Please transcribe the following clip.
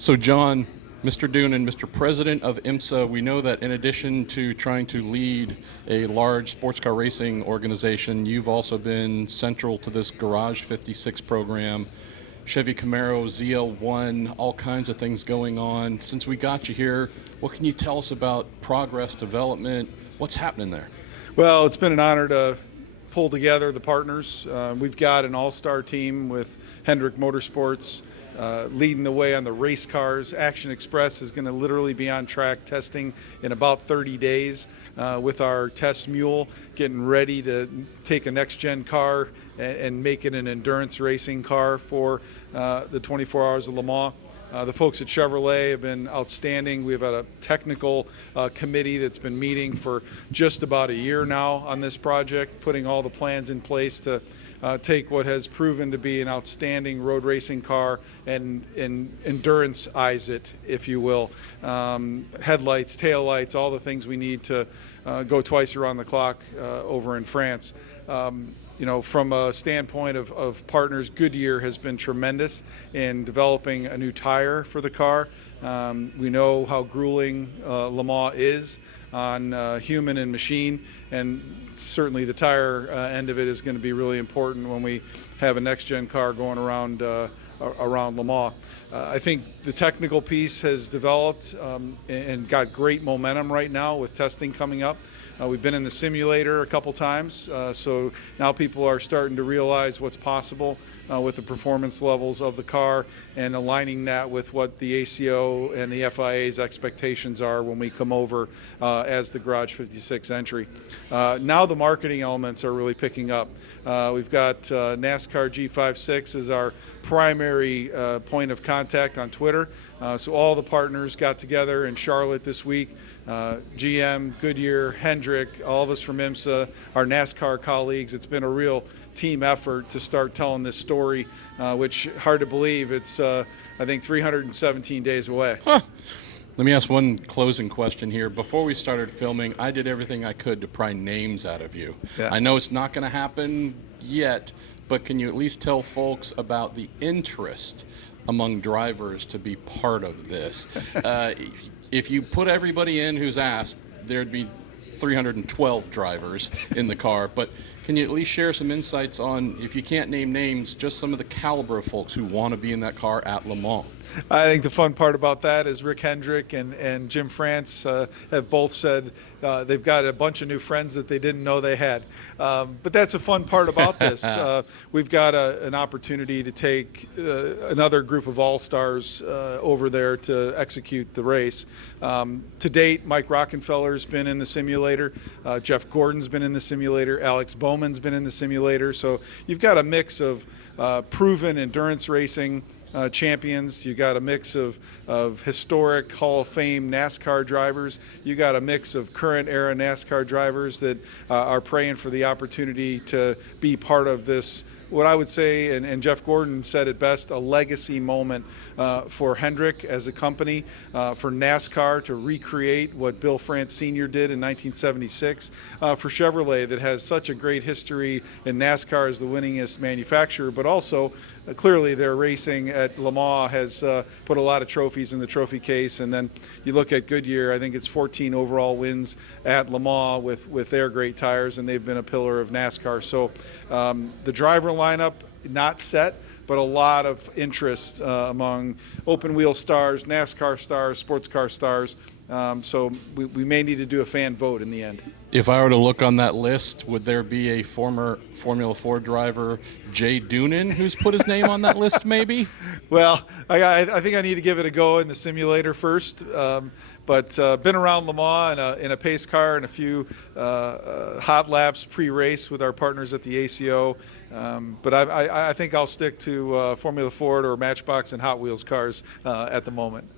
So John, Mr. Doonan, Mr. President of IMSA, we know that in addition to trying to lead a large sports car racing organization, you've also been central to this Garage 56 program, Chevy Camaro ZL1, all kinds of things going on. Since we got you here, what can you tell us about progress, development, what's happening there? Well, it's been an honor to pull together the partners. We've got an all-star team with Hendrick Motorsports leading the way on the race cars. Action Express is going to literally be on track testing in about 30 days with our test mule, getting ready to take a next-gen car and make it an endurance racing car for the 24 Hours of Le Mans. The folks at Chevrolet have been outstanding. We've had a technical committee that's been meeting for just about a year now on this project, putting all the plans in place to take what has proven to be an outstanding road racing car and endurance-ize it, if you will. Headlights, taillights, all the things we need to go twice around the clock over in France. You know, from a standpoint of partners, Goodyear has been tremendous in developing a new tire for the car. We know how grueling Le Mans is on human and machine, and certainly the tire end of it is going to be really important when we have a next-gen car going around Le Mans. I think the technical piece has developed and got great momentum right now with testing coming up. We've been in the simulator a couple times, so now people are starting to realize what's possible with the performance levels of the car and aligning that with what the ACO and the FIA's expectations are when we come over as the Garage 56 entry. Now the marketing elements are really picking up. We've got NASCAR G56 as our primary point of contact on Twitter. So all the partners got together in Charlotte this week. GM, Goodyear, Hendrick, all of us from IMSA, our NASCAR colleagues. It's been a real team effort to start telling this story, which, hard to believe, it's, I think, 317 days away. Huh. Let me ask one closing question here. Before we started filming, I did everything I could to pry names out of you. Yeah. I know it's not going to happen yet, but can you at least tell folks about the interest among drivers to be part of this? If you put everybody in who's asked, there'd be 312 drivers in the car, but can you at least share some insights on, if you can't name names, just some of the caliber of folks who want to be in that car at Le Mans? I think the fun part about that is Rick Hendrick and Jim France have both said they've got a bunch of new friends that they didn't know they had. But that's a fun part about this. We've got an opportunity to take another group of all-stars over there to execute the race. To date, Mike Rockenfeller's been in the simulator. Jeff Gordon's been in the simulator. Alex Bowman's been in the simulator. So you've got a mix of proven endurance racing champions. You got a mix of historic Hall of Fame NASCAR drivers. You got a mix of current era NASCAR drivers that are praying for the opportunity to be part of this, what I would say, and Jeff Gordon said it best, a legacy moment for Hendrick as a company, for NASCAR to recreate what Bill France Sr. did in 1976, for Chevrolet that has such a great history in NASCAR as the winningest manufacturer, but also clearly their racing at Le Mans has put a lot of trophies in the trophy case. And then you look at Goodyear, I think it's 14 overall wins at Le Mans with their great tires, and they've been a pillar of NASCAR. So the driver lineup, not set, but a lot of interest among open wheel stars, NASCAR stars, sports car stars. So we may need to do a fan vote in the end. If I were to look on that list, would there be a former Formula 4 driver, Jay Doonan, who's put his name on that list maybe? Well, I think I need to give it a go in the simulator first. But been around Le Mans in a pace car and a few hot laps pre-race with our partners at the ACO. But I think I'll stick to Formula Ford or Matchbox and Hot Wheels cars at the moment.